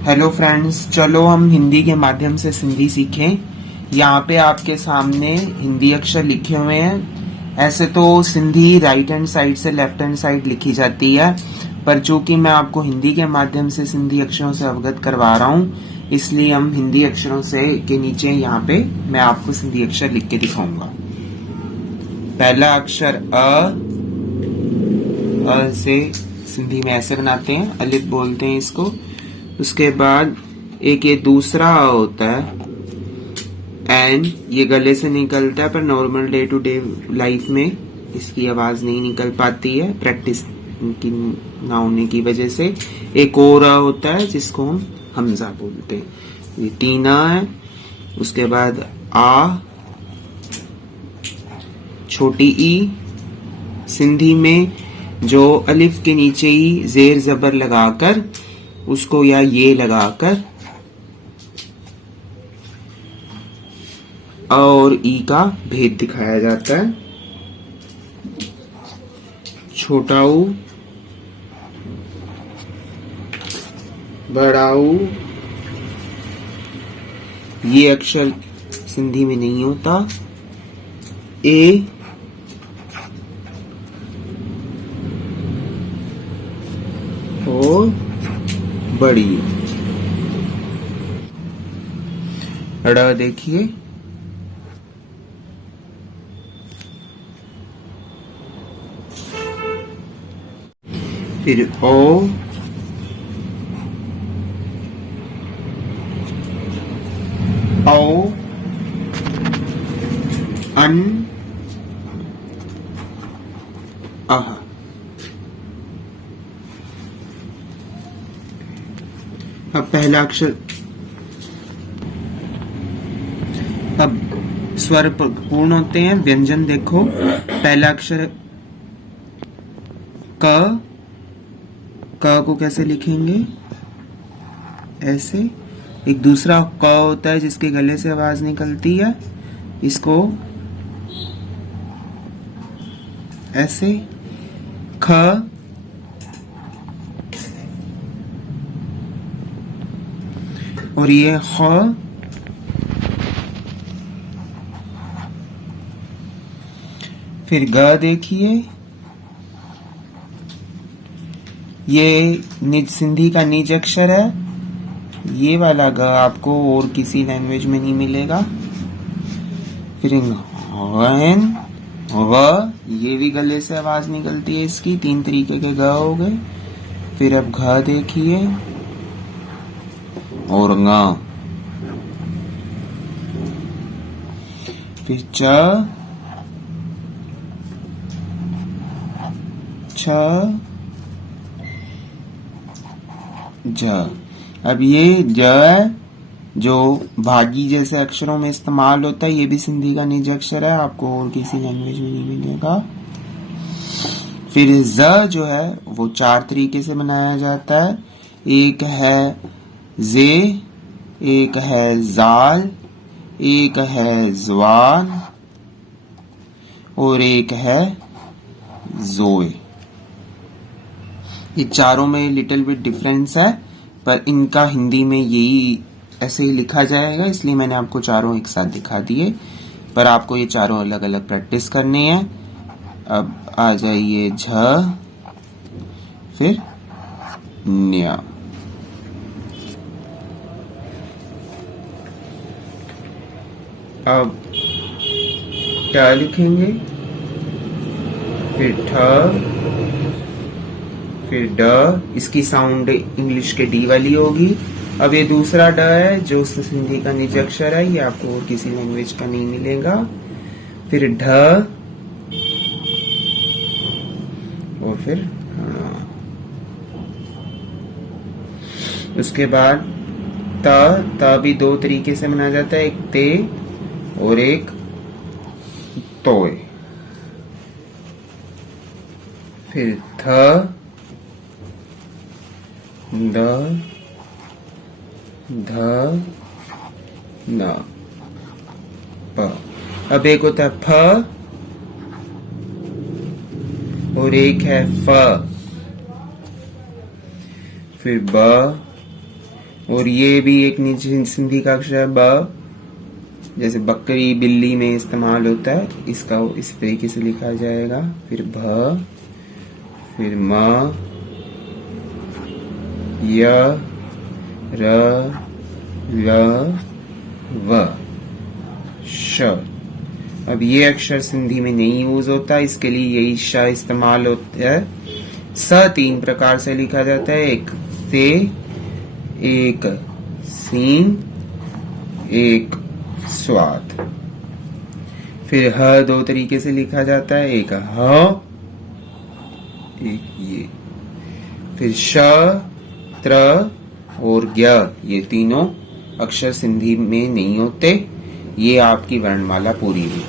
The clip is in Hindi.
हेलो फ्रेंड्स, चलो हम हिंदी के माध्यम से सिंधी सीखें। यहाँ पे आपके सामने हिंदी अक्षर लिखे हुए हैं। ऐसे तो सिंधी राइट हैंड साइड से लेफ्ट हैंड साइड लिखी जाती है, पर चूंकि मैं आपको हिंदी के माध्यम से सिंधी अक्षरों से अवगत करवा रहा हूँ, इसलिए हम हिंदी अक्षरों से के नीचे यहाँ पे मैं आपको सिंधी अक्षर लिख के दिखाऊंगा। पहला अक्षर अ से सिंधी में ऐसे बनाते हैं, अलिफ बोलते हैं इसको। उसके बाद एक ये दूसरा अ होता है, एन, ये गले से निकलता है पर normal day to day life में इसकी आवाज नहीं निकल पाती है, प्रैक्टिस की ना होने की वजह से। एक और अ होता है जिसको हम हमजा बोलते हैं। ये 3 अ है। उसके बाद आ, छोटी ई, सिंधी में जो अलिफ के नीचे ही जेर जबर लगाकर उसको या ये लगाकर अ और ई का भेद दिखाया जाता है। छोटा ऊ, बड़ा ऊ, ये अक्षर सिंधी में नहीं होता। ए, और बड़ी ड़ देखिए, फिर ओ, अन, अह। अब पहला अक्षर, अब स्वर पूर्ण होते हैं, व्यंजन देखो। पहला अक्षर क, क को कैसे लिखेंगे? ऐसे। एक दूसरा क होता है जिसके गले से आवाज निकलती है, इसको ऐसे। ख, और ये ख। फिर ग देखिए, ये निज सिंधी का निज अक्षर है। ये वाला ग आपको और किसी लैंग्वेज में नहीं मिलेगा। फिर गैन, ग, ये भी गले से आवाज निकलती है इसकी। 3 तरीके के ग हो गए। फिर अब घ देखिए, और ङ। फिर च, छ, ज। अब ये ज है जो भागी जैसे अक्षरों में इस्तेमाल होता है, ये भी सिंधी का निज अक्षर है, आपको और किसी लैंग्वेज में नहीं मिलेगा। फिर ज जो है वो 4 तरीके से बनाया जाता है। एक है जे, एक है जाल, एक है जवान, और एक है जोए। ये चारों में लिटिल बिट डिफरेंस है, पर इनका हिंदी में यही ऐसे ही लिखा जाएगा, इसलिए मैंने आपको चारों एक साथ दिखा दिए। पर आपको ये चारों अलग अलग प्रैक्टिस करनी है। अब आ जाइए झ, फिर न्या। अब ट लिखेंगे, फिर ठ, फिर ड। इसकी साउंड इंग्लिश के डी वाली होगी। अब ये दूसरा ड है जो सिंधी का निज अक्षर है, ये आपको और किसी लैंग्वेज का नहीं मिलेगा। फिर ढ, और फिर उसके बाद त भी 2 तरीके से बनाया जाता है, एक ते और एक तोय। फिर थ, द, ध, न, प। अब एक होता है फ, और एक है फ। फिर ब, और ये भी एक निजी सिंधी का अक्षर है ब, जैसे बकरी बिल्ली में इस्तेमाल होता है, इसका इस तरीके से लिखा जाएगा। फिर भ, फिर म, य, र, ल, व, श। अब ये अक्षर सिंधी में नहीं यूज होता, इसके लिए यही श इस्तेमाल होता है। स 3 प्रकार से लिखा जाता है, एक से, एक सीन, एक स्वाद। फिर ह 2 तरीके से लिखा जाता है, एक ह, एक ये। फिर श, त्र और ज्ञ, ये तीनों अक्षर सिंधी में नहीं होते। ये आपकी वर्णमाला पूरी हुई।